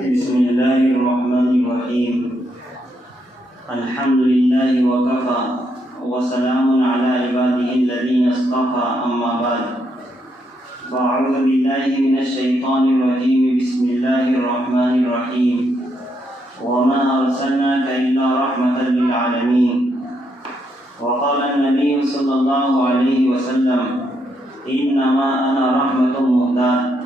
بسم الله الرحمن الرحيم. الحمد لله وكفى وسلام على عباده الذين اصطفى. أما بعد فأعوذ بالله من الشيطان الرجيم. بسم الله الرحمن الرحيم. وما أرسلناك إلا رحمة للعالمين. وقال النبي صلى الله عليه وسلم إنما أنا رحمة مهداة.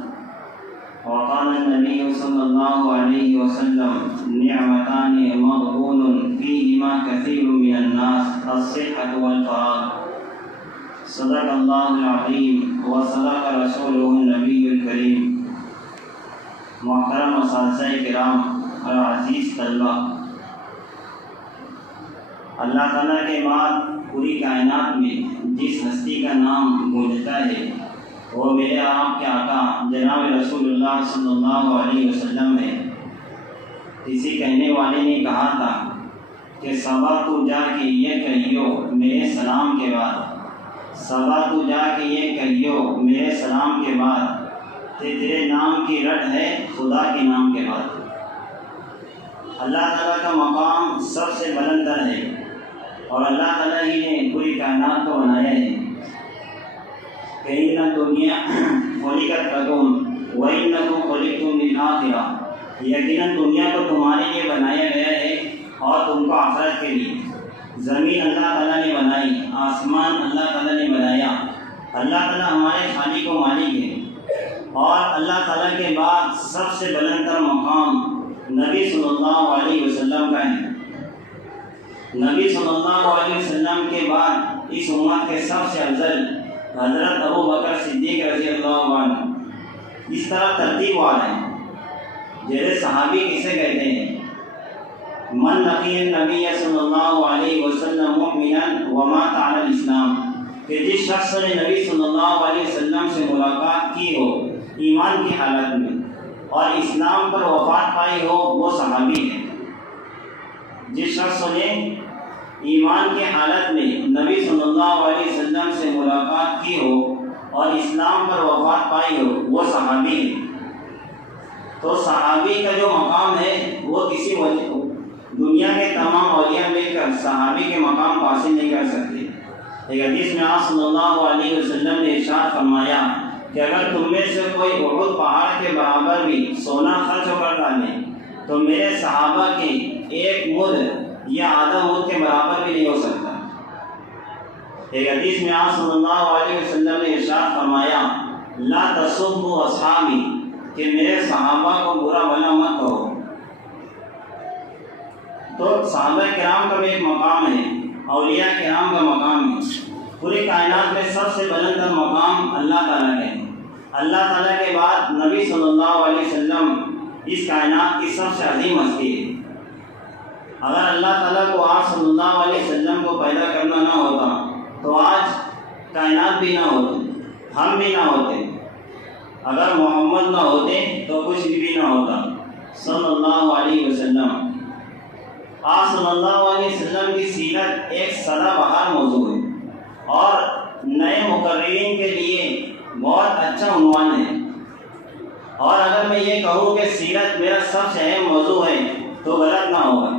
وقال النبي صلى الله عليه وسلم نعمتان مغبون فيهما كثير من الناس الصحة والفراغ. صدق الله العظيم وصدق رسوله النبي الكريم. محترم اساتذہ کرام اور عزیز طلبہ، اللہ تعالیٰ کے بعد پوری کائنات میں جس ہستی کا نام گونجتا ہے وہ میرے آپ کے آقا جناب رسول اللہ صلی اللہ علیہ وسلم ہے۔ کسی کہنے والے نے کہا تھا کہ صبا تو جا کے یہ کہیو میرے سلام کے بعد، صبا تو جا کے یہ کہیو میرے سلام کے بعد کہ تیرے نام کی رٹ ہے خدا کے نام کے بعد۔ اللہ تعالیٰ کا مقام سب سے بلند تر ہے اور اللہ تعالیٰ ہی نے پوری کائنات کو بنایا ہے۔ کہیں نہ دنیا خلقت لکم وَإِنَّكُمْ خُلِقْتُمْ لِلْآخِرَةِ، یقیناً دنیا کو تمہارے لیے بنایا گیا ہے اور تم کو آخرت کے لیے۔ زمین اللہ تعالیٰ نے بنائی، آسمان اللہ تعالیٰ نے بنایا۔ اللہ تعالیٰ ہمارے خالق و مالک ہے اور اللہ تعالیٰ کے بعد سب سے بلند تر مقام نبی صلی اللہ علیہ وسلم کا ہے۔ نبی صلی اللہ علیہ وسلم کے بعد اس امت کے سب سے افضل حضرت ابو بکر صدیق رضی اللہ عنہ۔ اس طرح ترتیب والا ہے، جیسے صحابی کسے کہتے ہیں؟ من لقی النبی صلی اللہ علیہ وسلم مؤمنا ومات علی الاسلام، کہ جس شخص نے نبی صلی اللہ علیہ وسلم سے ملاقات کی ہو ایمان کی حالت میں اور اسلام پر وفات پائی ہو وہ صحابی ہے۔ جس شخص نے ایمان کی حالت میں نبی صلی اللہ علیہ وسلم سے ملاقات کی ہو اور اسلام پر وفات پائی ہو وہ صحابی ہے۔ تو صحابی کا جو مقام ہے وہ کسی وجہ کو دنیا کے تمام اولیاء مل کر صحابی کے مقام کو حاصل نہیں کر سکتے۔ ایک حدیث میں آپ صلی اللہ علیہ وسلم نے ارشاد فرمایا کہ اگر تم میں سے کوئی احد پہاڑ کے برابر بھی سونا خرچ کر ڈالے تو میرے صحابہ کے ایک مد یا آدھا مد کے برابر بھی نہیں ہو سکتا۔ ایک حدیث میں آپ صلی اللہ علیہ وسلم نے ارشاد فرمایا لا تسبوا اصحابی، کہ میرے صحابہ کو برا بھلا مت کہو۔ تو صحابہ کرام کا بھی ایک مقام ہے، اولیاء کرام کا مقام ہے۔ پوری کائنات میں سب سے بلند تر مقام اللہ تعالیٰ کا ہے۔ اللہ تعالیٰ کے بعد نبی صلی اللہ علیہ وسلم اس کائنات کی سب سے عظیم ہستی ہے۔ اگر اللہ تعالیٰ کو آپ صلی اللہ علیہ وسلم کو پیدا کرنا نہ ہوتا تو آج کائنات بھی نہ ہوتی، ہم بھی نہ ہوتے۔ اگر محمد نہ ہوتے تو کچھ بھی نہ ہوتا صلی اللہ علیہ وسلم۔ آپ صلی اللہ علیہ وسلم کی سیرت ایک سدا بہار موضوع ہے اور نئے مقررین کے لیے بہت اچھا عنوان ہے۔ اور اگر میں یہ کہوں کہ سیرت میرا سب سے اہم موضوع ہے تو غلط نہ ہوگا۔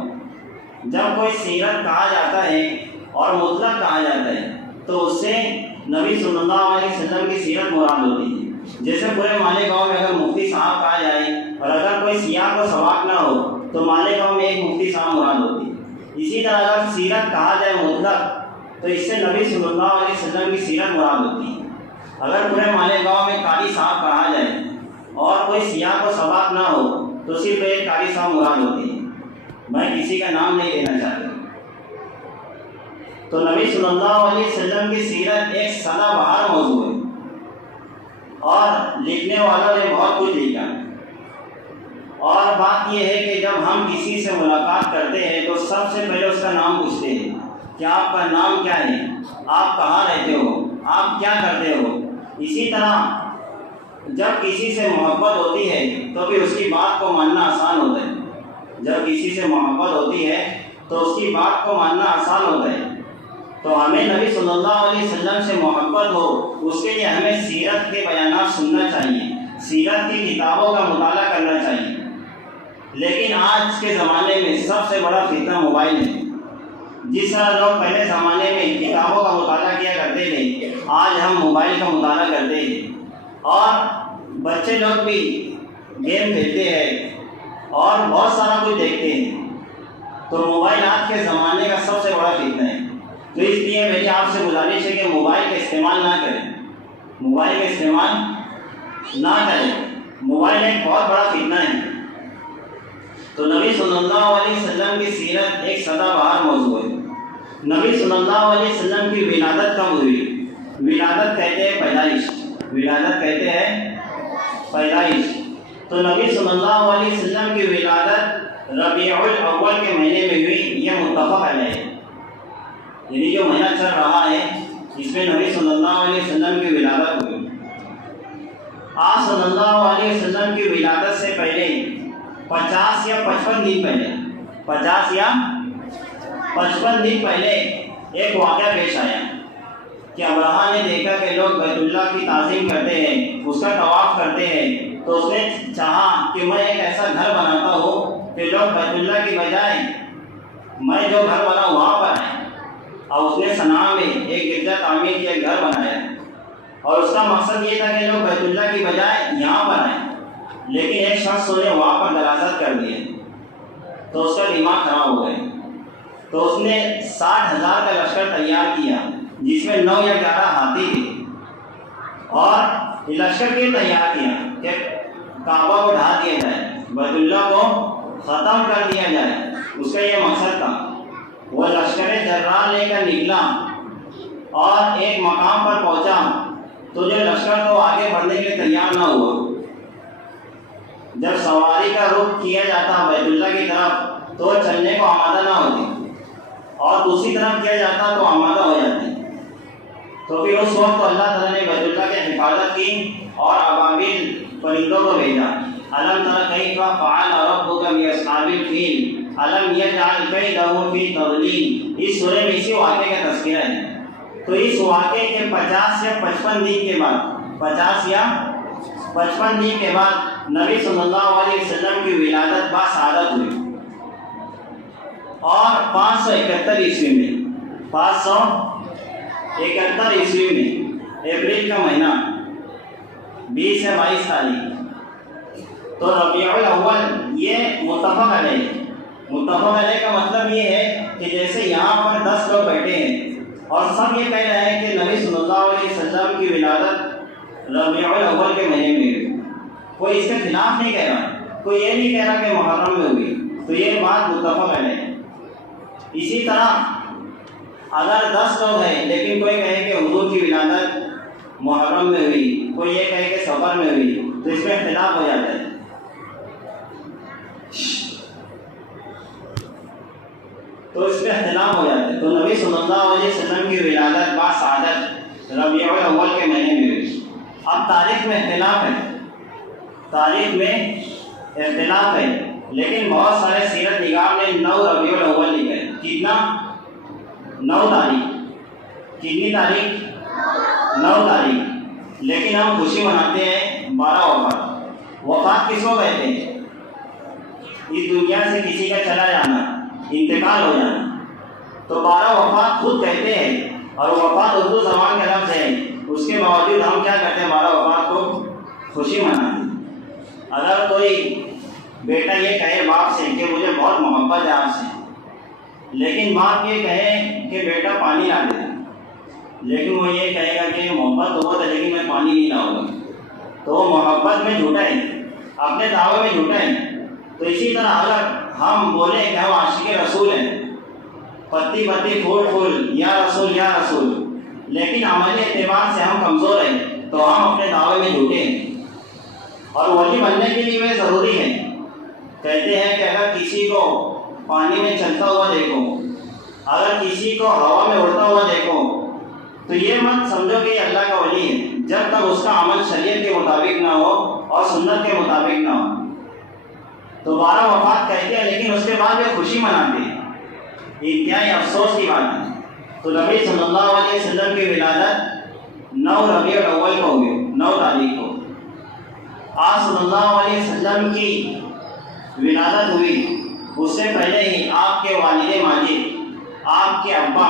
جب کوئی سیرت کہا جاتا ہے اور مطلق کہا جاتا ہے تو اس سے نبی صلی اللہ علیہ وسلم کی سیرت مراد ہوتی ہے۔ جیسے پورے مالیگاؤں میں اگر مفتی صاحب کہا جائے اور اگر کوئی سیاح کو سواق نہ ہو تو مالیگاؤں میں ایک مفتی صاحب مراد ہوتی ہے۔ اسی طرح اگر سیرت کہا جائے مطلق تو اس سے نبی صلی اللہ علیہ وسلم کی سیرت مراد ہوتی ہے۔ اگر پورے مالیگاؤں میں قاری صاحب کہا جائے اور کوئی سیاح کو سواق نہ ہو تو صرف ایک قاری صاحب مراد ہوتی ہے۔ میں کسی کا نام نہیں لینا چاہتا۔ تو نبی صلی اللہ علیہ وسلم کی سیرت ایک سدا بہار موضوع ہے اور لکھنے والوں نے بہت کچھ لکھا۔ اور بات یہ ہے کہ جب ہم کسی سے ملاقات کرتے ہیں تو سب سے پہلے اس کا نام پوچھتے ہیں کہ آپ کا نام کیا ہے، آپ کہاں رہتے ہو، آپ کیا کرتے ہو۔ اسی طرح جب کسی سے محبت ہوتی ہے تو پھر اس کی بات کو ماننا آسان ہوتا ہے۔ جب کسی سے محبت ہوتی ہے تو اس کی بات کو ماننا آسان ہوتا ہے۔ تو ہمیں نبی صلی اللہ علیہ وسلم سے محبت ہو اس کے لیے ہمیں سیرت کے بیانات سننا چاہیے، سیرت کی کتابوں کا مطالعہ کرنا چاہیے۔ لیکن آج کے زمانے میں سب سے بڑا فتنہ موبائل ہے۔ جس طرح لوگ پہلے زمانے میں کتابوں کا مطالعہ کیا کرتے تھے، آج ہم موبائل کا مطالعہ کرتے ہیں، اور بچے لوگ بھی گیم کھیلتے ہیں اور بہت سارا کچھ دیکھتے ہیں۔ تو موبائل آج کے زمانے کا سب سے بڑا فتنہ ہے۔ تو اس لیے میری آپ سے گزارش ہے کہ موبائل کا استعمال نہ کریں، موبائل کا استعمال نہ کریں۔ موبائل ایک بہت بڑا فتنہ ہے۔ تو نبی صلی اللہ علیہ وسلم کی سیرت ایک سدا بہار موضوع ہے۔ نبی صلی اللہ علیہ وسلم کی ولادت کب ہوئی؟ ولادت کہتے ہیں پیدائش، ولادت کہتے ہیں پیدائش۔ تو نبی صلی اللہ علیہ وسلم کی ولادت ربیع الاول کے مہینے میں ہوئی، یہ متفق علیہ ہے۔ یعنی جو مہینہ چل رہا ہے اس میں نبی صلی اللہ علیہ وسلم کی ولادت ہوئی۔ آپ صلی اللہ علیہ وسلم کی ولادت سے پہلے 50 یا 55 دن پہلے 50 یا 55 دن پہلے ایک واقعہ پیش آیا کہ ابرہہ نے دیکھا کہ لوگ بیت اللہ کی تعظیم کرتے ہیں، اس کا طواف کرتے ہیں، تو اس نے چاہا کہ میں ایک ایسا گھر بناتا ہوں کہ لوگ بیت اللہ کی بجائے میں جو گھر بنا وہاں پر آئیں۔ اور اس نے صنعاء میں ایک گرجا تعمیر کیا، گھر بنایا، اور اس کا مقصد یہ تھا کہ لوگ بیت اللہ کی بجائے یہاں پر آئیں۔ لیکن ایک شخص نے وہاں پر دراصل کر دیا تو اس کا دماغ خراب ہو گیا۔ تو اس نے 60,000 کا لشکر تیار کیا، جس میں 9 یا 11 ہاتھی تھے، اور لشکر یہ تیار کیا کہ کعبہ کو ڈھا دیا جائے، بیت اللہ کو ختم کر دیا جائے۔ اس کا یہ مقصد تھا۔ وہ لشکر جرار لے کر نکلا اور ایک مقام پر پہنچا تو جو لشکر تو آگے بڑھنے کے لیے تیار نہ ہوا۔ جب سواری کا رخ کیا جاتا بیت اللہ کی طرف تو چلنے کو آمادہ نہ ہوتی، اور دوسری طرف کیا جاتا تو آمادہ ہو جاتی۔ تو پھر اس وقت اللہ تعالیٰ نے بیت اللہ کی حفاظت کی اور ابابیل پرندوں کو بھیجا۔ الم تر کیف فعل ربک باصحاب الفیل الم یجعل کیدہم فی تضلیل۔ اس سورہ میں اسی واقعے کا تذکرہ ہے۔ تو اس واقعے کے 50 یا 55 دن کے بعد 50 یا 55 دن کے بعد نبی صلی اللہ علیہ وسلم کی ولادت باسعادت ہوئی، اور 571 عیسوی میں 571 عیسوی میں اپریل کا مہینہ 20 سے 22 تاریخ، تو ربیع الاول یہ متفق علیہ۔ متفق علیہ کا مطلب یہ ہے کہ جیسے یہاں پر 10 لوگ بیٹھے ہیں اور سب یہ کہہ رہے ہیں کہ نبی صلی اللہ علیہ وسلم کی ولادت ربیع الاول کے مہینے میں ہوئی، کوئی اس کے خلاف نہیں کہہ رہا، کوئی یہ نہیں کہہ رہا کہ محرم میں ہوئی، تو یہ بات متفق علیہ ہے۔ اسی طرح اگر 10 لوگ ہیں لیکن کوئی کہے کہ حضور کی ولادت محرم میں ہوئی، کوئی یہ کہے کہ سفر میں ہوئی، تو اس میں اختلاف ہو جاتا ہے۔ تو اس میں اختلاف ہو جاتا ہے۔ تو نبی صلی اللہ علیہ وسلم کی ولادت باسعادت ربیع الاول کے مہینے میں ہوئی۔ اب تاریخ میں اختلاف ہے، تاریخ میں اختلاف ہے، لیکن بہت سارے سیرت نگار نے 9 ربیع الاول لکھا ہے۔ کتنا؟ 9 تاریخ۔ کتنی تاریخ؟ 9 تاریخ۔ لیکن ہم خوشی مناتے ہیں 12 وفات۔ وفات کس کو کہتے ہیں؟ اس دنیا سے کسی کا چلا جانا، انتقال ہو جانا، تو 12 وفات خود کہتے ہیں، اور وفات اردو زبان کا لفظ ہے، اس کے باوجود ہم کیا کرتے ہیں؟ 12 وفات کو خوشی مناتے ہیں۔ اگر کوئی بیٹا یہ کہے باپ سے کہ مجھے بہت محبت ہے آپ سے، لیکن باپ یہ کہے کہ بیٹا پانی لا دے، لیکن وہ یہ کہے گا کہ محبت تو بہت ہے لیکن میں پانی نہیں لاؤں گا، تو وہ محبت میں جھوٹا ہے، اپنے دعوے میں جھوٹا ہے۔ تو اسی طرح اگر ہم بولیں کہ ہم عاشق رسول ہیں، پتی پتی پھول پھول یا رسول، لیکن عملی اعتبار سے ہم کمزور ہیں، تو ہم اپنے دعوے میں جھوٹے ہیں۔ اور ولی بننے کے لیے وہ ضروری ہے۔ کہتے ہیں کہ اگر کسی کو پانی میں چلتا ہوا دیکھو، اگر کسی کو ہوا میں اڑتا ہوا دیکھو، تو یہ مت سمجھو کہ یہ اللہ کا ولی ہے، جب تک اس کا عمل شریعت کے مطابق نہ ہو اور سنت کے مطابق نہ ہو۔ تو 12 وفات کہتے ہیں، لیکن اس کے بعد وہ خوشی مناتے ہیں۔ انتہائی افسوس کی بات ہے۔ تو نبی صلی اللہ علیہ وسلم کی ولادت 9 ربیع الاول کو ہوئی، 9 تاریخ کو۔ آپ صلی اللہ علیہ وسلم کی ولادت ہوئی اس سے پہلے ہی آپ کے والد ماجد، آپ کے ابا،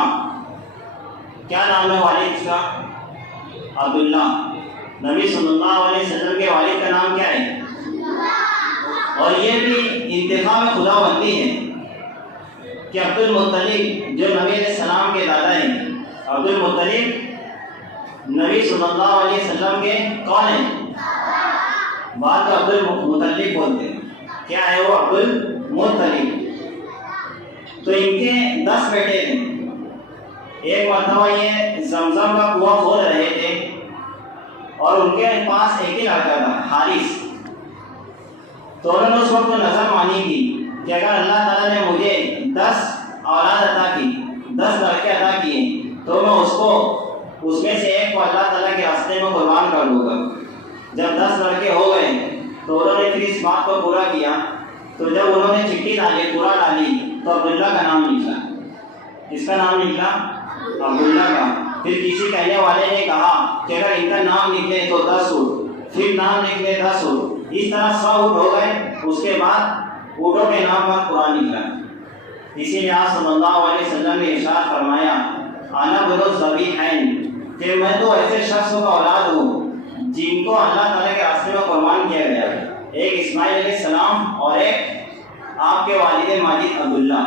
کیا نام ہے والد کا؟ عبداللہ۔ نبی صلی اللہ علیہ وسلم کے والد کا نام کیا ہے؟ اور یہ بھی انتخاب خدا بندی ہے کہ عبد المطلب جو نبی علیہ السلام کے دادا ہیں، عبد المطلب نبی صلی اللہ علیہ وسلم کے کون ہیں؟ بعد عبد المطلب بولتے ہیں، کیا ہے وہ؟ عبد المطلب۔ تو ان کے 10 بیٹے تھے۔ ایک مرتبہ یہ زمزم کا کنواں کھود رہے تھے اور ان کے پاس ایک ہی لڑکا تھا، حارث۔ تو انہوں نے اس وقت نظر مانی کی کہ اگر اللہ تعالیٰ نے مجھے 10 اولاد عطا کی، 10 لڑکے عطا کیے، تو میں اس میں سے ایک کو اللہ تعالیٰ کے راستے میں قربان کر دوں گا۔ جب 10 لڑکے ہو گئے تو انہوں نے پھر اس بات کو پورا کیا۔ تو جب انہوں نے چٹھی ڈالی، پورا ڈالی، تو عبداللہ کا نام نکلا۔ کس کا نام نکلا؟ عبداللہ کا۔ پھر کسی کہنے والے نے کہا کہ اگر ان کا نام نکلے تو 10 اونٹ، پھر نام نکلے 10 اونٹ، اس طرح 100 اونٹ ہو گئے۔ اس کے بعد اونٹوں کے نام پر قرآن نکلا۔ اسی لیے آپ صلی اللہ علیہ وسلم نے ارشاد فرمایا، انا بن الذبیحین، کہ میں تو ایسے شخص کا اولاد ہوں جن کو اللہ تعالیٰ کے راستے میں قربان کیا گیا، ایک اسماعیل علیہ السلام اور ایک آپ کے والد ماجد عبداللہ۔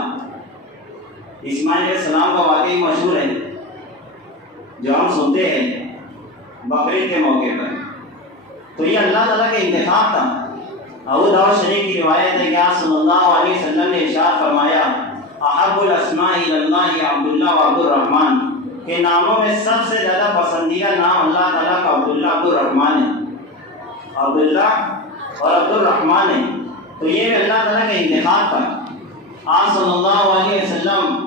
اسماعیل علیہ السلام کا واقعی مشہور ہے جو ہم سنتے ہیں بقرعید کے موقع پر۔ تو یہ اللہ تعالیٰ کا انتخاب تھا۔ ابو داؤد شریف کی روایت ہے کہ آپ صلی اللہ علیہ وسلم نے ارشاد فرمایا، احب الاسماء الی اللہ عبداللہ و عبد الرحمن، کہ ناموں میں سب سے زیادہ پسندیدہ نام اللہ تعالیٰ کا عبداللہ عبد الرحمن ہے، عبداللہ اور عبد الرحمن ہے۔ تو یہ بھی اللہ تعالیٰ کا انتخاب تھا۔ آپ صلی اللہ علیہ وسلم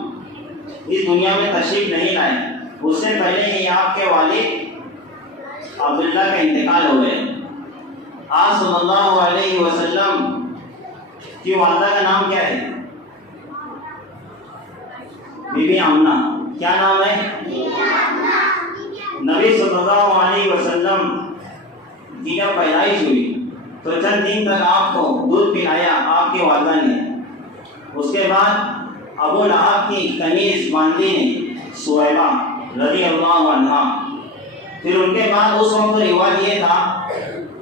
اس دنیا میں تشریف نہیں لائے، اس سے پہلے ہی آپ کے والد عبداللہ کا انتقال ہو گئے۔ آپ صلی اللہ علیہ وسلم کی والدہ کا نام کیا ہے؟ بی بی آمنہ۔ کیا نام ہے؟ نبی صلی اللہ علیہ وسلم کی جب پیدائش ہوئی تو چند دن تک آپ کو دودھ پلایا آپ کی والدہ نے۔ اس کے بعد ابو لہب کی کنیز باندھی نے، سویبہ رضی اللہ عنہا۔ پھر ان کے بعد اس وقت رواج یہ تھا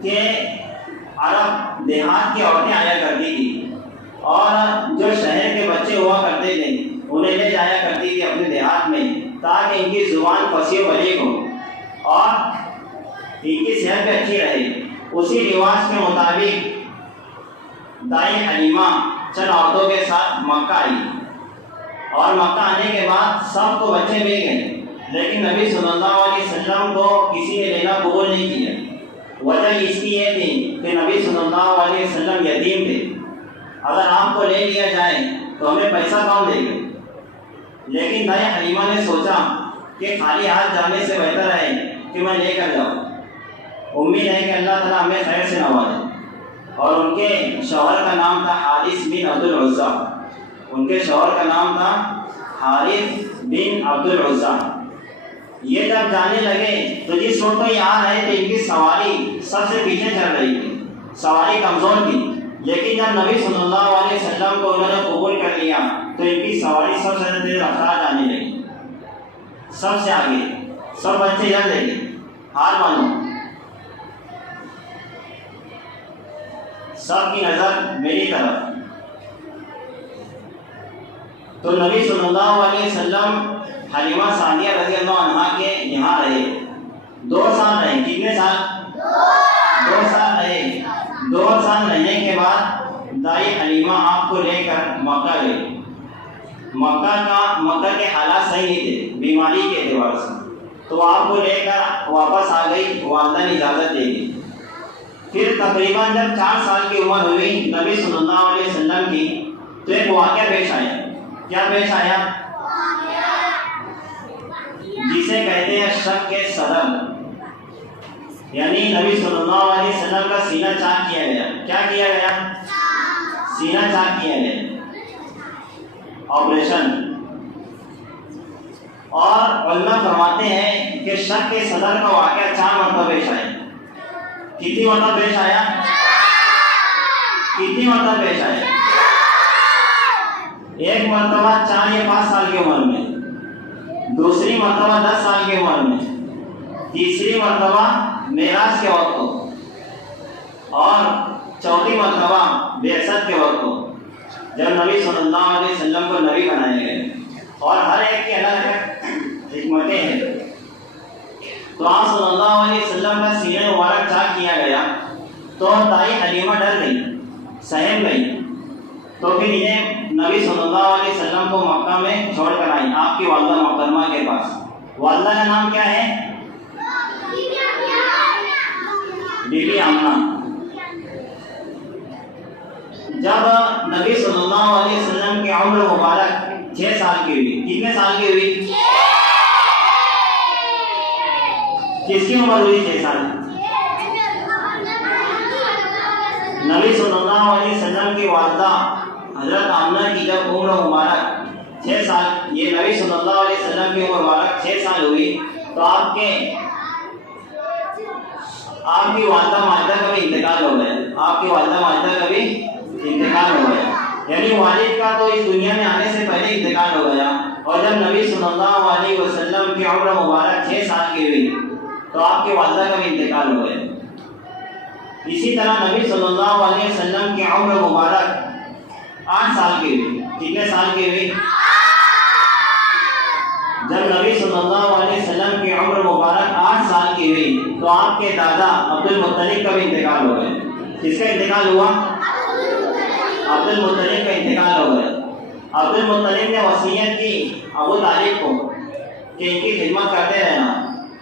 کہ عرب دیہات کی عورتیں آیا کرتی تھی اور جو شہر کے بچے ہوا کرتے تھے انہیں لے جایا کرتی تھی اپنے دیہات میں، تاکہ ان کی زبان فصیح و بلیغ ہو اور ان کی صحت بھی اچھی رہے۔ اسی رواج کے مطابق دائی حلیمہ چند عورتوں کے ساتھ مکہ آئی، اور مکہ آنے کے بعد سب کو بچے مل گئے، لیکن نبی صلی اللہ علیہ وسلم کو کسی نے لینا قبول نہیں کیا۔ وجہ اس کی یہ تھی کہ نبی صلی اللہ علیہ وسلم یتیم تھے، اگر آپ کو لے لیا جائے تو ہمیں پیسہ کون دے گا؟ لیکن دائی حلیمہ نے سوچا کہ خالی ہاتھ جانے سے بہتر ہے کہ میں لے کر جاؤں، امید ہے کہ اللہ تعالیٰ ہمیں خیر سے نوازے۔ اور ان کے شوہر کا نام تھا حارث بن عبد العزیٰ، ان کے شوہر کا نام تھا حارث بن عبد العزیٰ۔ یہ جب جانے لگے تو جس وقت یہ آ رہے تھے ان کی سواری سب سے پیچھے چل رہی تھی، سواری کمزور تھی، لیکن جب نبی صلی اللہ علیہ وسلم کو انہوں نے قبول کر لیا تو ان کی سواری سب سے تیز رفتار جانے لگی، سب سے آگے، سب بچے جل لگے، ہار مانو، سب کی نظر میری طرف۔ تو نبی صلی اللہ علیہ وسلم حلیمہ سعدیہ رضی اللہ عنہا کے یہاں رہے، 2 سال رہے۔ کتنے سال؟ 2 سال رہے۔ 2 سال رہنے کے بعد دائی حلیمہ آپ کو لے کر مکہ گئی۔ مکہ کے حالات صحیح نہیں تھے بیماری کے اعتبار سے، تو آپ کو لے کر واپس آ گئی، والدہ نے اجازت دے دی۔ پھر تقریباً جب 4 سال کی عمر ہوئی نبی صلی اللہ علیہ وسلم کی، تو ایک واقعہ پیش آیا۔ کیا پیش آیا؟ جسے کہتے ہیں شک کے صدر، یعنی نبی صلی اللہ علیہ وسلم کا سینہ چاک کیا گیا۔ کیا کیا گیا؟ سینہ چاک کیا گیا، آپریشن۔ اور علماء فرماتے ہیں کہ شک کے صدر کا واقعہ 4 مرتبہ پیش آیا۔ کتنی مرتبہ پیش آیا؟ کتنی مرتبہ پیش آئے؟ ایک مرتبہ 4 یا 5 سال کی عمر میں، دوسری مرتبہ 10 سال کی عمر میں، تیسری مرتبہ معراج کے وقت کو، اور چوتھی مرتبہ بعثت کے وقت کو، جب نبی صلی اللہ علیہ وسلم کو نبی بنائے گئے، اور ہر ایک کی الگ الگ حکمتیں ہیں۔ تو آپ صلی اللہ علیہ وسلم کا سینہ مبارک چاک کیا گیا تو دائی حلیمہ ڈر گئی، سہم گئی، تو پھر انہیں نبی صلی اللہ علیہ وسلم کو مکہ میں چھوڑ کر آئی آپ کی والدہ محترمہ کے پاس۔ والدہ کا نام کیا ہے؟ بی بی آمنہ۔ جب نبی صلی اللہ علیہ وسلم کی عمر مبارک 6 سال کی ہوئی، کتنے سال کی ہوئی؟ کس کی عمر ہوئی 6 سال؟ نبی صلی اللہ علیہ وسلم کی والدہ حضرت آمنہ کی جب عمر مبارک 6 سال، یہ نبی صلی اللہ علیہ وسلم کی عمر مبارک 6 سال ہوئی تو آپ کی والدہ ماجدہ کا بھی انتقال ہو گیا، آپ کی والدہ ماجدہ کا بھی انتقال ہو گیا، یعنی والد کا تو اس دنیا میں آنے سے پہلے انتقال ہو گیا، اور جب نبی صلی اللہ علیہ وسلم کی عمر مبارک 6 سال کی ہوئی تو آپ کی والدہ کا بھی انتقال ہو گیا۔ اسی طرح نبی صلی اللہ علیہ وسلم کی عمر مبارک 8 سال کی ہوئی، کتنے سال کی ہوئی؟ جب نبی صلی اللہ علیہ وسلم کی عمر مبارک 8 سال کی ہوئی تو آپ کے دادا عبد المطلب کا بھی انتقال ہو گیا۔ کس کا انتقال ہوا؟ عبد المطلب کا انتقال ہو گیا۔ عبد المطلب نے وصیت کی ابو طالب کو کہ ان کی خدمت کرتے رہنا۔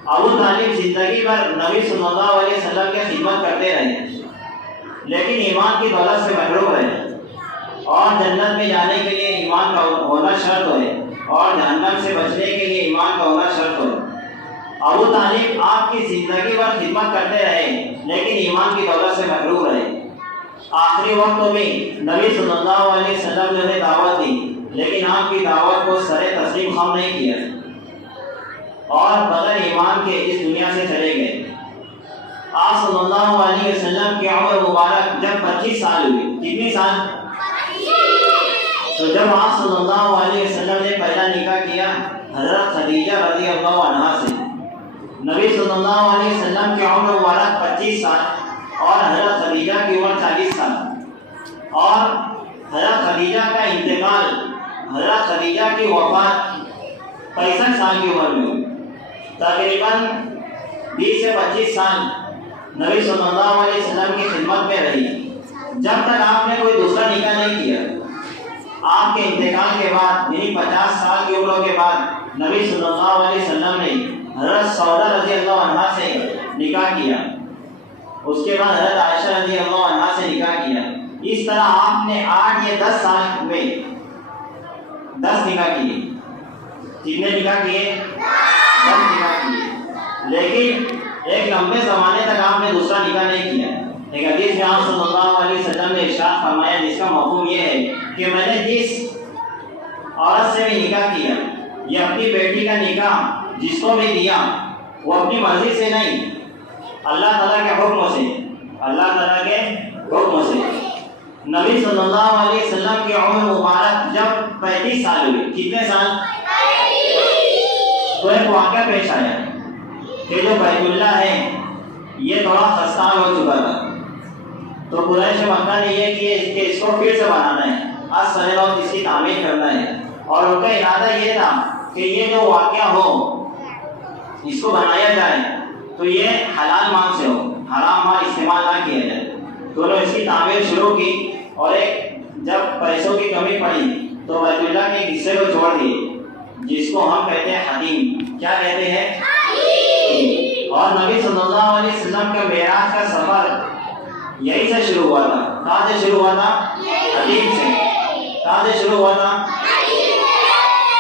ابو طالب زندگی بھر نبی صلی اللہ علیہ وسلم کی خدمت کرتے رہے، لیکن ایمان کی دولت سے محروم رہے، اور جنت میں جانے کے لیے ایمان کا ہونا شرط ہے، اور جہنم سے بچنے کے لیے ایمان کا ہونا شرط ہے۔ ابو طالب آپ کی زندگی بھر خدمت کرتے رہے لیکن ایمان کی دولت سے محروم رہے۔ آخری وقت میں نبی صلی اللہ علیہ وسلم نے انہیں دعوت دی، لیکن آپ کی دعوت کو سر تسلیم خم نہیں کیا اور بغیر ایمان کے اس دنیا سے چلے گئے۔ آپ صلی اللہ علیہ وسلم کی عمر مبارک جب 25 سال ہوئی، کتنی سال؟ تو جب آپ صلی اللہ علیہ وسلم نے پہلا نکاح کیا حضرت خدیجہ رضی اللہ عنہا سے، نبی صلی اللہ علیہ وسلم کی عمر مبارک 25 سال اور حضرت خدیجہ کی عمر 40 سال، اور حضرت خدیجہ کا انتقال، حضرت خدیجہ کی وفات 65 سال کی عمر میں ہوئی۔ تقریباً 20 سے 25 سال نبی صلی اللہ علیہ وسلم کی خدمت میں رہی، جب تک آپ نے کوئی دوسرا نکاح نہیں کیا۔ آپ کے انتقال کے بعد یعنی 50 سال کی عمر کے بعد نبی صلی اللہ علیہ وسلم نے حضرت سودا رضی اللہ عنہا سے نکاح کیا، اس کے بعد حضرت عائشہ رضی اللہ عنہا سے نکاح کیا۔ اس طرح آپ نے 8 یا 10 سال میں 10 نکاح کیے۔ کتنے نکاح کیے؟ 10 نکاح کیے، لیکن ایک لمبے زمانے تک آپ نے دوسرا نکاح نہیں کیا۔ ایک حدیث میں آپ صلی اللہ علیہ وسلم نے ارشاد فرمایا جس کا مفہوم یہ ہے کہ میں نے جس عورت سے بھی نکاح کیا، یہ اپنی بیٹی کا نکاح جس کو بھی دیا وہ اپنی مرضی سے نہیں، اللہ تعالیٰ کے حکم سے، اللہ تعالیٰ کے حکم سے۔ نبی صلی اللہ علیہ وسلم کی عمر مبارک جب 35 سال ہوئی، کتنے سال؟ تو ایک واقعہ پیش آیا کہ جو بیت اللہ ہے یہ تھوڑا خستہ ہو چکا تھا، تو قریش مکہ نے یہ کیا کہ اس کو پھر سے بنانا ہے، آج سنے وقت اس کی تعمیر کرنا ہے، اور ان کا ارادہ یہ تھا کہ یہ جو واقعہ ہو اس کو بنایا جائے تو یہ حلال مال سے ہو، حرام مال استعمال نہ کیا جائے۔ تو انہوں نے اس کی تعمیر شروع کی، اور ایک جب پیسوں کی کمی پڑی تو بیت اللہ کے حصے کو چھوڑ دیے، جس کو ہم کہتے ہیں حدیم۔ کیا کہتے ہیں؟ اور نبی صلی اللہ علیہ وسلم کا معراج کا سفر یہی سے شروع ہوا تھا۔ کہاں سے شروع ہوا تھا؟ حدیم سے۔ کہاں سے شروع ہوا تھا؟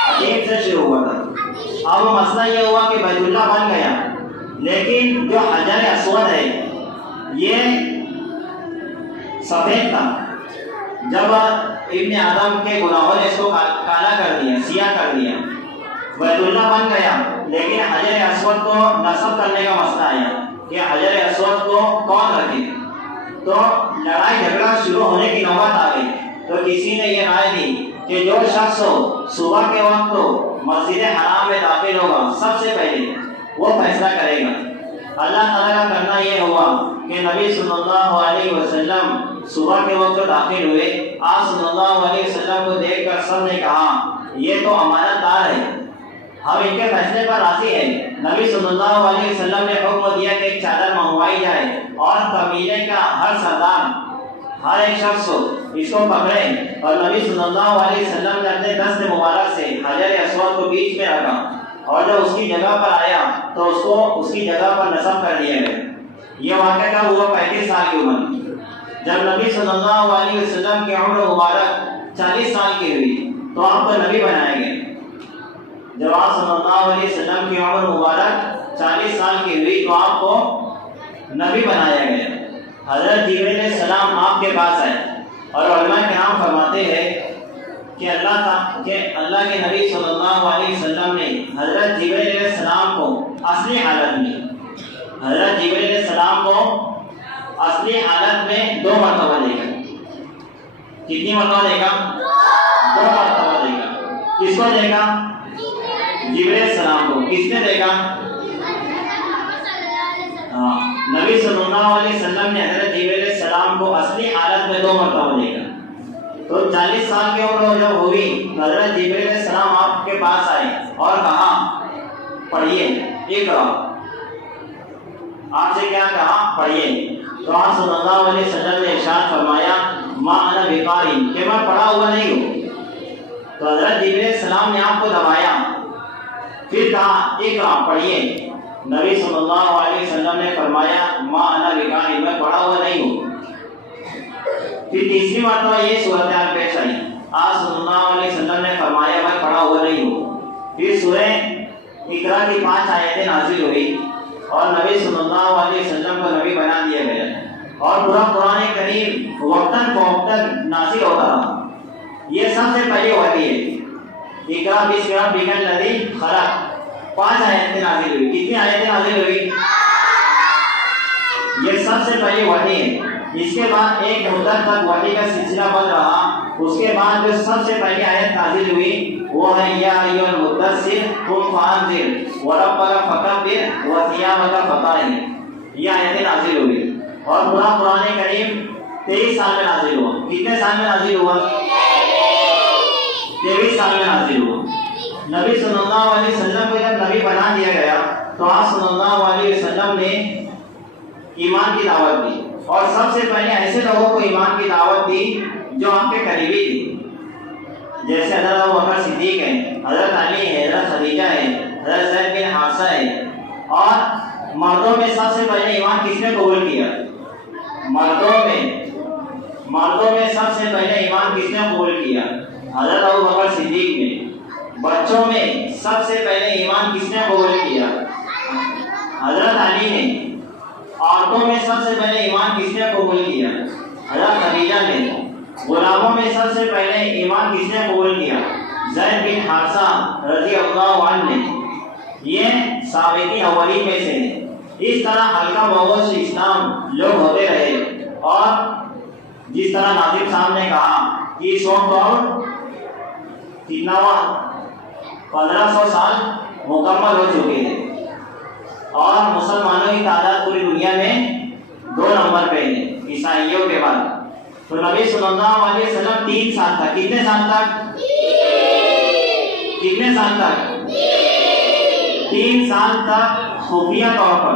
حدیم سے شروع ہوا تھا۔ اب مسئلہ یہ ہوا کہ بیت اللہ بن گیا، لیکن جو حجر اسود ہے یہ سفید تھا۔ جب ابن آدم کے گناہوں نے اس کو کالا کر دیا، سیاہ کر دیا، بیت اللہ بن گیا، لیکن حجر اسود کو نصب کرنے کا مسئلہ آیا کہ حجر اسود کو کون رکھے۔ تو لڑائی جھگڑا شروع ہونے کی نوبت آ گئی. تو کسی نے یہ رائے دی کہ جو شخص صبح کے وقت مسجد حرام میں داخل ہوگا سب سے پہلے وہ فیصلہ کرے گا. اللہ تعالیٰ کا کرنا یہ ہوا کہ نبی صلی اللہ علیہ وسلم صبح کے وقت داخل ہوئے. آپ صلی اللہ علیہ وسلم کو دیکھ کر سب نے کہا یہ تو امانت دار ہے, ہم ان کے فیصلے پر راضی ہیں. نبی صلی اللہ علیہ وسلم نے حکم دیا کہ ایک چادر منگوائی جائے اور قبیلے کا ہر سردار, ہر ایک شخص اس کو پکڑے, اور نبی صلی اللہ علیہ وسلم نے اپنے دست مبارک سے حجر اسود کو بیچ میں رکھا, اور جب اس کی جگہ پر آیا تو اس کو اس کی جگہ پر نصب کر دیا گیا. یہ واقعہ کب ہوا؟ 35 سال کی عمر. جب نبی صلی اللہ علیہ وسلم کی عمر مبارک 40 سال کی ہوئی تو آپ کو نبی بنائے گئے. جب آپ صلی اللہ علیہ وسلم کی عمر مبارک 40 سال کی ہوئی تو آپ کو نبی بنایا گیا. حضرت جبریل علیہ السلام آپ کے پاس آئے, اور علماء کرام فرماتے ہیں کہ اللہ کے نبی صلی اللہ علیہ وسلم نے حضرت جبریل علیہ السلام کو اصلی حالت میں دو مرتبہ دیکھا. کتنی مرتبہ دیکھا؟ 2 مرتبہ دیکھا. کس کو دیکھا؟ جبریل علیہ السلام کو. کس نے دیکھا؟ نبی صلی اللہ علیہ وسلم نے حضرت جبریل علیہ السلام کو اصلی حالت میں 2 مرتبہ دیکھا. تو 40 سال کی عمر جب ہوئی تو حضرت جبریل علیہ السلام آپ کے پاس آئے اور کہا پڑھیے, اقرا. آپ سے کیا کہا؟ پڑھیے. تو آپ صلی اللہ علیہ وسلم نے ارشاد فرمایا ما انا بقاری, کہ میں پڑھا ہوا نہیں ہوں. تو حضرت جبریل علیہ السلام نے آپ کو دبایا, پھر کہا اقرا, پڑھیے. نبی صلی اللہ علیہ وسلم نے فرمایا ما انا بقاری, میں پڑھا ہوا نہیں ہوں. پھر تیسری مرتبہ یہ صورتحال پیش آئی, آپ صلی اللہ علیہ وسلم نے فرمایا میں پڑھا ہوا نہیں ہوں. پھر سورہ اقرا کی 5 آیتیں نازل ہوئی اور نبی صلی اللہ علیہ وسلم کو نبی بنا دیا گیا, اور پورا قرآن کریم وقتاً فوقتاً نازل ہوتا رہا. یہ سب سے پہلی وحی ہے. اقرا بسم ربک الذی خلق, 5 آیتیں نازل ہوئی. کتنی آیتیں نازل ہوئی؟ یہ سب سے پہلی وحی ہے. اس کے بعد ایک مدت تک وحی کا سلسلہ بند رہا. اس کے بعد جو سب سے پہلی آیت نازل ہوئی وہ ہے یا ایھا المدثر قم فانذر وربک فکبر وثیابک فطہر. یہ آیتیں نازل ہوئی اور پورا قرآن کریم 23 سال میں نازل ہوا. کتنے سال میں نازل ہوا؟ 23 سال میں نازل ہوا. نبی صلی اللہ علیہ وسلم کو جب نبی بنا دیا گیا تو آپ صلی اللہ علیہ وسلم نے ایمان کی دعوت دی, اور سب سے پہلے ایسے لوگوں کو ایمان کی دعوت دی جو آپ کے قریبی تھی, جیسے حضرت ابوبکر صدیق ہیں, حضرت علی ہے, حضرت خدیجہ ہے, حضرت زید بن حارثہ ہے. اور مردوں میں سب سے پہلے ایمان کس نے قبول کیا؟ مردوں میں سب سے پہلے ایمان کس نے قبول کیا؟ حضرت ابوبکر صدیق نے. بچوں میں سب سے پہلے ایمان کس نے قبول کیا؟ حضرت علی نے. عورتوں میں سب سے پہلے ایمان کس نے قبول کیا؟ حضرت خدیجہ نے. غلاموں میں سب سے پہلے ایمان کس نے قبول کیا؟ زید بن حارثہ رضی اللہ عنہ نے. یہ سابقین اولین میں سے ہیں. اس طرح حلقہ بہت سے اسلام لوگ ہوتے رہے, اور جس طرح ناظم صاحب نے کہا کہ اس وقت اور کتنا 1500 سال مکمل ہو چکے ہیں, اور مسلمانوں کی تعداد پوری دنیا میں 2 نمبر پہ ہے عیسائیوں کے بعد. تو نبی صلی اللہ علیہ وسلم 3 سال تک, کتنے سال تک؟ 3 سال تک خفیہ طور پر,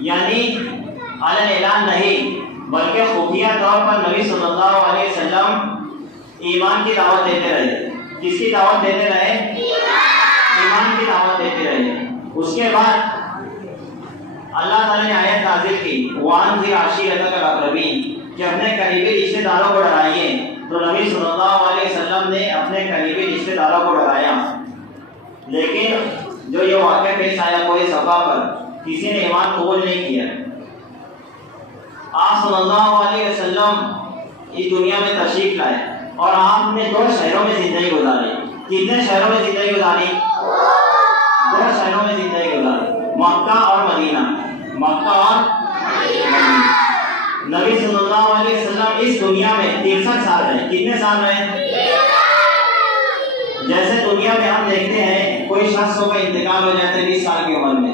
یعنی علن اعلان نہیں بلکہ خفیہ طور پر نبی صلی اللہ علیہ وسلم ایمان کی دعوت دیتے رہے. کس کی دعوت دیتے رہے؟ ایمان کی دعوت دیتے رہے. اس کے بعد اللہ تعالیٰ نے آیت نازل کی وَأَنذِرْ عَشِيرَتَكَ الْأَقْرَبِينَ, کہ اپنے قریبی رشتے داروں کو ڈرائیے. تو نبی صلی اللہ علیہ وسلم نے اپنے قریبی رشتے داروں کو ڈرایا. لیکن جو یہ واقعہ پیش آیا کوئی صفا پر, کسی نے ایمان قبول نہیں کیا. آپ صلی اللہ علیہ وسلم اس دنیا میں تشریف لائے اور آپ نے 2 شہروں میں زندگی گزاری. کتنے شہروں میں زندگی گزاری؟ 2 شہروں میں زندگی گزاری, مکہ اور مدینہ. نبی صلی اللہ علیہ وسلم اس دنیا میں 63 سال رہے. کتنے سال رہے؟ جیسے دنیا میں ہم دیکھتے ہیں کوئی شخص کا انتقال ہو جاتا ہے 20 سال کی عمر میں,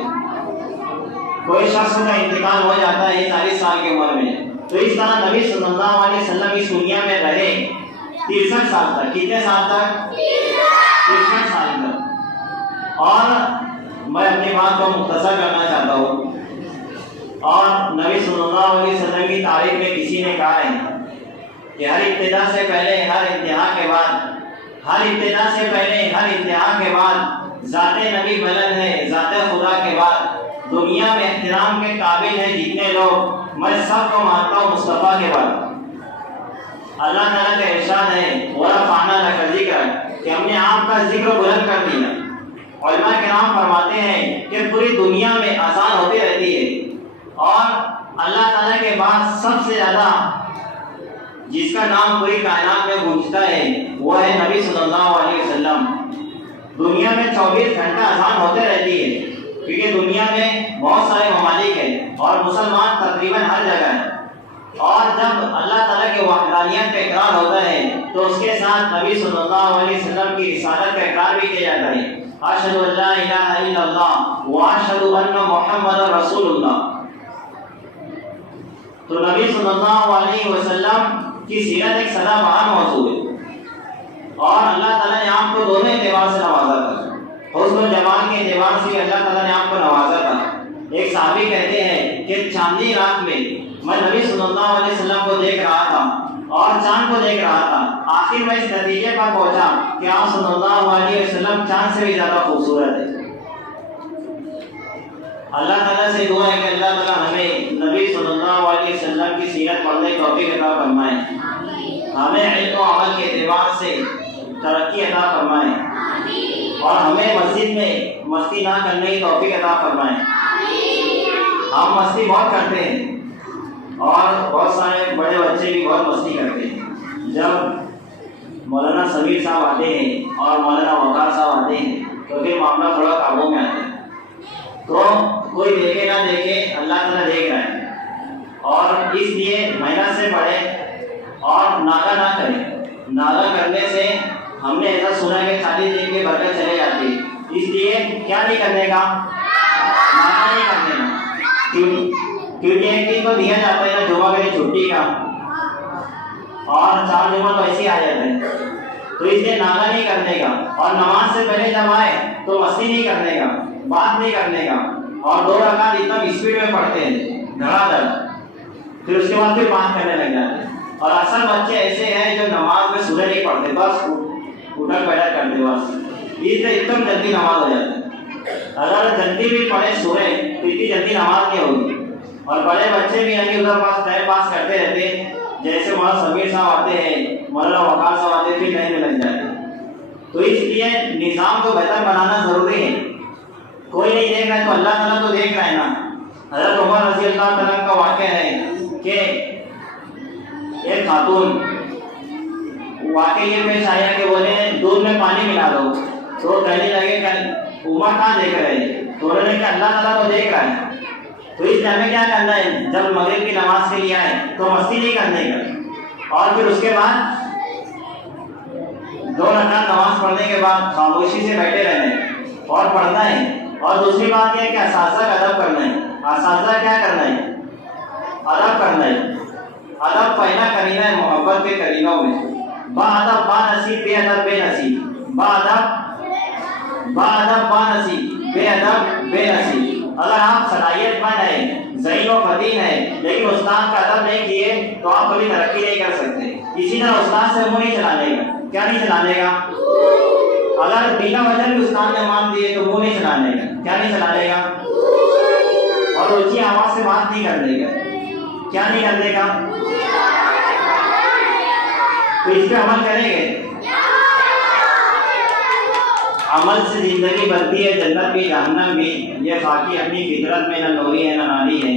کوئی شخص کا انتقال ہو جاتا ہے 40 سال کی عمر میں, تو اس طرح نبی صلی اللہ علیہ وسلم اس دنیا میں رہے 63 سال تک. کتنے سال تک؟ 63 سال تک. اور میں اپنی بات کو مختصر کرنا چاہتا ہوں. اور نبی صلی اللہ علیہ وسلم کی تاریخ میں کسی نے کہا ہے کہ ہر ابتدا سے پہلے ہر انتہا کے بعد, ہر ابتدا سے پہلے ہر انتہا کے بعد ذات نبی بلند ہے, ذات خدا کے بعد دنیا میں احترام کے قابل ہیں جتنے لوگ, میں سب کو مانتا ہوں مصطفیٰ کے بعد. اللہ تعالیٰ کا ارشاد ہے وَرَفَعْنَا لَكَ ذِكْرَكَ, کہ ہم نے آپ کا ذکر بلند کر دیا. علماء کرام فرماتے ہیں کہ پوری دنیا میں اذان ہوتی رہتی ہے, اور اللہ تعالیٰ کے بعد سب سے زیادہ جس کا نام پوری کائنات میں گونجتا ہے وہ ہے نبی صلی اللہ علیہ وسلم. دنیا میں 24 گھنٹہ اذان ہوتے رہتی ہے, کیونکہ دنیا میں بہت سارے ممالک ہیں اور مسلمان تقریباً ہر جگہ ہیں. اور جب اللہ تعالیٰ کے وحدانیت کا اقرار ہوتا ہے تو اس کے ساتھ نبی صلی اللہ علیہ وسلم کی رسالت کا اقرار بھی کیا جاتا ہے. اشہد ان لا الہ الا اللہ واشہد ان محمد رسول اللہ. تو نبی صلی اللہ علیہ وسلم کی سیرت ایک سدا بہار موضوع ہے, اور اللہ تعالیٰ نے آپ کو دونوں اعتبار سے نوازا تھا. حسن و جمال کے اعتبار سے اللہ تعالیٰ نے آپ کو نوازا تھا. ایک صحابی کہتے ہیں کہ چاندنی رات میں نبی صلی اللہ علیہ وسلم کو دیکھ رہا تھا اور چاند کو دیکھ رہا تھا. آخر میں اس نتیجے پر پہنچا کہ آپ صلی اللہ علیہ وسلم چاند سے بھی زیادہ خوبصورت ہے. اللہ تعالیٰ سے دعا ہے کہ اللہ تعالیٰ ہمیں نبی صلی اللہ علیہ وسلم کی سیرت پڑھنے کی توفیق عطا فرمائے, ہمیں علم و عمل کے اعتبار سے ترقی عطا فرمائے, اور ہمیں مسجد میں مستی نہ کرنے کی توفیق عطا فرمائے. ہم مستی بہت کرتے ہیں اور بہت سارے بڑے بچے بھی بہت مستی کرتے ہیں. جب مولانا سمیر صاحب آتے ہیں اور مولانا وقار صاحب آتے ہیں تو پھر معاملہ تھوڑا قابو میں آتا ہے. تو کوئی دیکھے نہ دیکھے اللہ تعالیٰ دیکھ رہا ہے, اور اس لیے محنت سے پڑھے اور ناغہ نہ کریں. ناغہ کرنے سے ہم نے ایسا سنا کہ 40 دن کے برکت چلے جاتے ہیں. اس لیے کیا نہیں کرنے کا؟ ناغہ نہیں کرنے کا, کیونکہ ایک دن تو دیا جاتا ہے نا جمعہ کے چھٹی کا, اور 4 جمعہ تو ایسے ہی آ جاتا ہے. تو اس لیے ناغہ نہیں کرنے کا, اور نماز سے پہلے جب آئے تو مستی نہیں کرنے کا, بات نہیں کرنے کا, اور 2 رکعت اتنا اسپیڈ میں پڑھتے ہیں دھڑا دھڑ, پھر اس کے بعد پھر بات کرنے لگ جاتے ہیں. اور اکثر بچے ایسے ہیں جو نماز میں سورہ نہیں پڑھتے, بس اٹھک بیٹھک کرتے بس, اس لیے اتنا جلدی نماز ہو جاتی ہے. اگر جلدی بھی پڑھے سورہ تو اتنی جلدی نماز نہیں ہوگی. اور بڑے بچے بھی یعنی ادھر پاس ٹائم پاس کرتے رہتے ہیں, جیسے مولانا سمیر صاحب آتے ہیں, مولانا وقار صاحب آتے ہیں, پھر نئے میں لگ جاتے ہیں. تو اس لیے نظام کو بہتر بنانا ضروری ہے. کوئی نہیں دیکھ رہا ہے تو اللہ تعالیٰ تو دیکھ رہا ہے نا. حضرت عمر رضی اللہ تعالیٰ کا واقعہ ہے کہ ایک خاتون واقعہ یہ پیش آیا کہ بولے دودھ میں پانی ملا دو, تو کہنے لگے کہ عمر کہاں دیکھ رہے ہیں, تو انہوں نے کہا اللہ تعالیٰ تو دیکھ رہا ہے. تو اس ٹائم میں کیا کرنا ہے, جب مغرب کی نماز کے لیے آئے تو مستی نہیں کرنے کا, اور پھر اس کے بعد 2 رکعت نماز پڑھنے کے بعد خاموشی سے بیٹھے رہنا اور پڑھنا ہے. اور دوسری بات یہ ہے کہ اساتذہ کا ادب کرنا ہے. اساتذہ کیا کرنا ہے؟ ادب کرنا ہے. ادب پہلا کرینہ ہے محبت کے کرینوں میں. با ادب با نصیب, بے ادب بے نصیب. با ادب با نصیب, بے ادب بے نصیب. اگر آپ صلاحیت مند ہیں, ذہین و فطین ہیں, لیکن استاد کا ادب نہیں کیے تو آپ کبھی ترقی نہیں کر سکتے. اسی طرح استاد سے منہ نہیں چلانے کا. کیا نہیں چلانے کا؟ اگر بنا وجہ بھی استاد نے مان دیے تو منہ نہیں چلانے کا. کیا نہیں چلانے کا؟ اور اونچی آواز سے بات نہیں کرنے کا. کیا نہیں کرنے کا؟ تو اس پہ عمل کریں گے. عمل سے زندگی بنتی ہے, جنت بھی جہنم بھی. یہ باقی اپنی فطرت میں نہ لوری ہے نہ ناری ہے.